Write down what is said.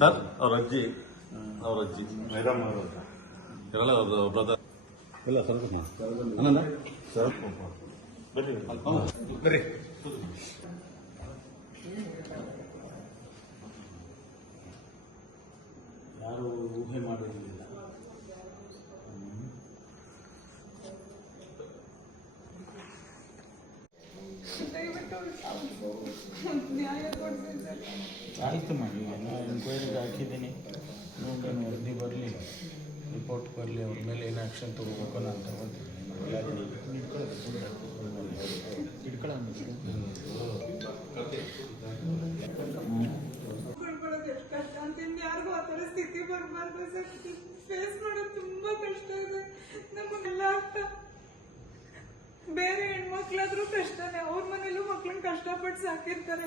Sir ಅವ್ರ ಅಜ್ಜಿ madam ಅವರು ಇರಲ್ಲ ಅವ್ರ ಬ್ರದರ್ ಇಲ್ಲ ಸರ್ ಅನಂದ ಸರ್ ಬರ್ರಿ ಯಾರು ಊಹೆ ಮಾಡುವುದಿಲ್ಲ. ಆಯಿತು ಮಾಡಿ ನಾನು ಎಂಕ್ವೈರಿಗೆ ಹಾಕಿದ್ದೀನಿ. ನೋಡೋಣ, ವರದಿ ಬರಲಿ, ರಿಪೋರ್ಟ್ ಬರಲಿ, ಅವ್ರ ಮೇಲೆ ಏನು ಆ್ಯಕ್ಷನ್ ತೊಗೋಬೇಕು ನಾನು ತಗೊಳ್ತೀನಿ. ಯಾರಿಗೂ ಆ ಥರ ಸ್ಥಿತಿ ಬರಬಾರ್ದು ಸರ್. ಫೇಸ್ ಮಾಡೋದು ತುಂಬಾ ಕಷ್ಟ ಇದೆ ನಮಗೆಲ್ಲ. ಬೇರೆ ಹೆಣ್ಮಕ್ಳಾದ್ರೂ ಕಷ್ಟನೇ, ಅವ್ರ ಮನೇಲೂ ಮಕ್ಳನ್ನ ಕಷ್ಟಪಟ್ಟು ಸಾಕಿರ್ತಾರೆ.